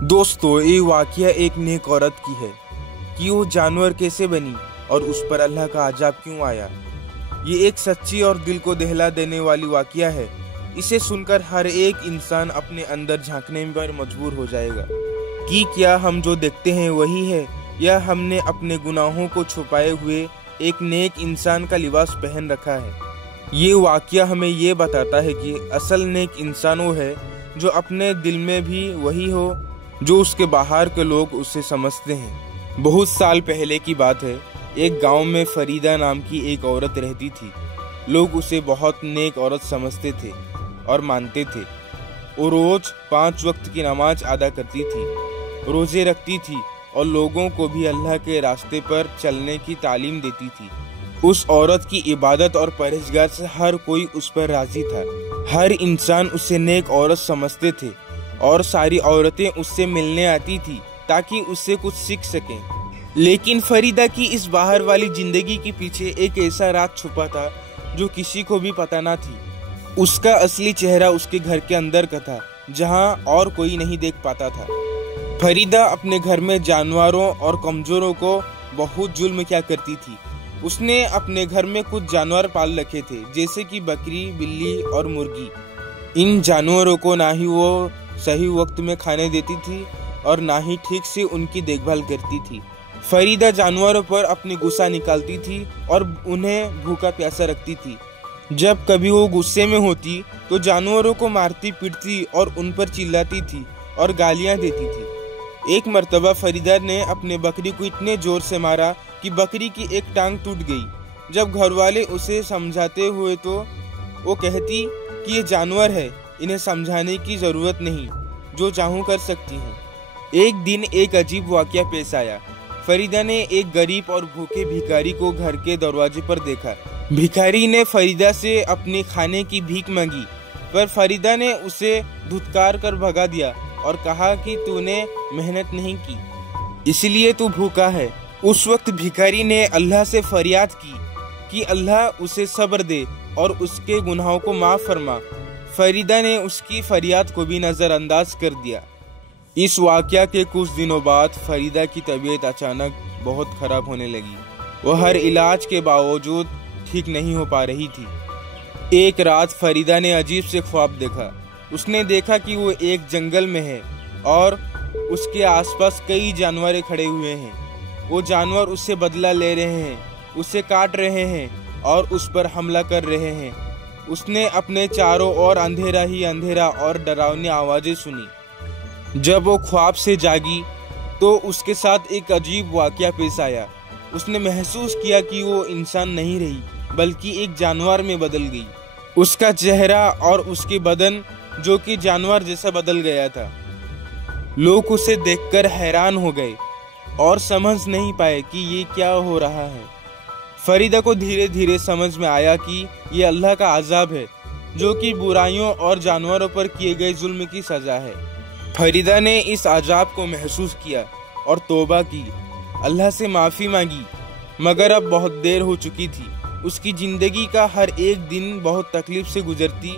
दोस्तों, ये वाकया एक नेक औरत की है कि वो जानवर कैसे बनी और उस पर अल्लाह का अजाब क्यों आया। ये एक सच्ची और दिल को दहला देने वाली वाकया है। इसे सुनकर हर एक इंसान अपने अंदर झांकने पर मजबूर हो जाएगा कि क्या हम जो देखते हैं वही है, या हमने अपने गुनाहों को छुपाए हुए एक नेक इंसान का लिबास पहन रखा है। ये वाकया हमें ये बताता है कि असल नेक इंसान वो है जो अपने दिल में भी वही हो जो उसके बाहर के लोग उसे समझते हैं। बहुत साल पहले की बात है। एक गांव में फरीदा नाम की एक औरत रहती थी। लोग उसे बहुत नेक औरत समझते थे और मानते थे। वो रोज 5 वक्त की नमाज अदा करती थी, रोजे रखती थी और लोगों को भी अल्लाह के रास्ते पर चलने की तालीम देती थी। उस औरत की इबादत और परहेजगार से हर कोई उस पर राजी था। हर इंसान उसे नेक औरत समझते थे और सारी औरतें उससे मिलने आती थी ताकि उससे कुछ सीख सकें। लेकिन फरीदा की इस बाहर वाली जिंदगी के पीछे एक ऐसा राज छुपा था जो किसी को भी पता ना थी। उसका असली चेहरा उसके घर के अंदर का था, जहां और कोई नहीं देख पाता था। फरीदा अपने घर में जानवरों और कमजोरों को बहुत जुल्म किया करती थी। उसने अपने घर में कुछ जानवर पाल रखे थे, जैसे कि बकरी, बिल्ली और मुर्गी। इन जानवरों को ना ही वो सही वक्त में खाने देती थी और ना ही ठीक से उनकी देखभाल करती थी। फरीदा जानवरों पर अपनी गुस्सा निकालती थी और उन्हें भूखा प्यासा रखती थी। जब कभी वो गुस्से में होती तो जानवरों को मारती पीटती और उन पर चिल्लाती थी और गालियां देती थी। एक मर्तबा फरीदा ने अपने बकरी को इतने जोर से मारा कि बकरी की एक टांग टूट गई। जब घर वाले उसे समझाते हुए तो वो कहती कि ये जानवर है, इन्हें समझाने की जरूरत नहीं, जो चाहूं कर सकती हूँ। एक दिन एक अजीब वाकया पेश आया। फरीदा ने एक गरीब और भूखे भिखारी को घर के दरवाजे पर देखा। भिखारी ने फरीदा से अपने खाने की भीख मांगी, पर फरीदा ने उसे धुतकार कर भगा दिया और कहा कि तूने मेहनत नहीं की, इसलिए तू भूखा है। उस वक्त भिखारी ने अल्लाह से फरियाद की कि अल्लाह उसे सब्र दे और उसके गुनाहों को माफ फरमा। फरीदा ने उसकी फरियाद को भी नजरअंदाज कर दिया। इस वाकया के कुछ दिनों बाद फरीदा की तबीयत अचानक बहुत खराब होने लगी। वह हर इलाज के बावजूद ठीक नहीं हो पा रही थी। एक रात फरीदा ने अजीब से ख्वाब देखा। उसने देखा कि वो एक जंगल में है और उसके आसपास कई जानवर खड़े हुए हैं। वो जानवर उससे बदला ले रहे हैं, उसे काट रहे हैं और उस पर हमला कर रहे हैं। उसने अपने चारों ओर अंधेरा ही अंधेरा और डरावनी आवाजें सुनी। जब वो ख्वाब से जागी तो उसके साथ एक अजीब वाकया पेश आया। उसने महसूस किया कि वो इंसान नहीं रही, बल्कि एक जानवर में बदल गई। उसका चेहरा और उसके बदन जो कि जानवर जैसा बदल गया था। लोग उसे देखकर हैरान हो गए और समझ नहीं पाए कि ये क्या हो रहा है। फरीदा को धीरे धीरे समझ में आया कि ये अल्लाह का अजाब है, जो कि बुराइयों और जानवरों पर किए गए जुल्म की सजा है। फरीदा ने इस अजाब को महसूस किया और तौबा की, अल्लाह से माफ़ी मांगी, मगर अब बहुत देर हो चुकी थी। उसकी जिंदगी का हर एक दिन बहुत तकलीफ से गुजरती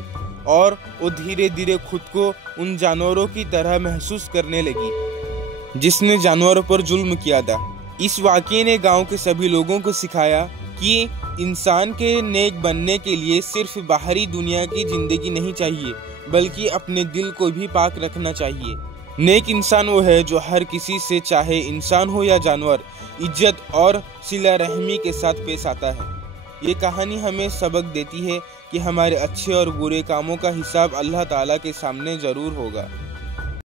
और वो धीरे धीरे खुद को उन जानवरों की तरह महसूस करने लगी जिसने जानवरों पर जुल्म किया था। इस वाक़ये ने गांव के सभी लोगों को सिखाया कि इंसान के नेक बनने के लिए सिर्फ बाहरी दुनिया की जिंदगी नहीं चाहिए, बल्कि अपने दिल को भी पाक रखना चाहिए। नेक इंसान वो है जो हर किसी से, चाहे इंसान हो या जानवर, इज्जत और सिला रहमी के साथ पेश आता है। ये कहानी हमें सबक देती है कि हमारे अच्छे और बुरे कामों का हिसाब अल्लाह ताला के सामने जरूर होगा।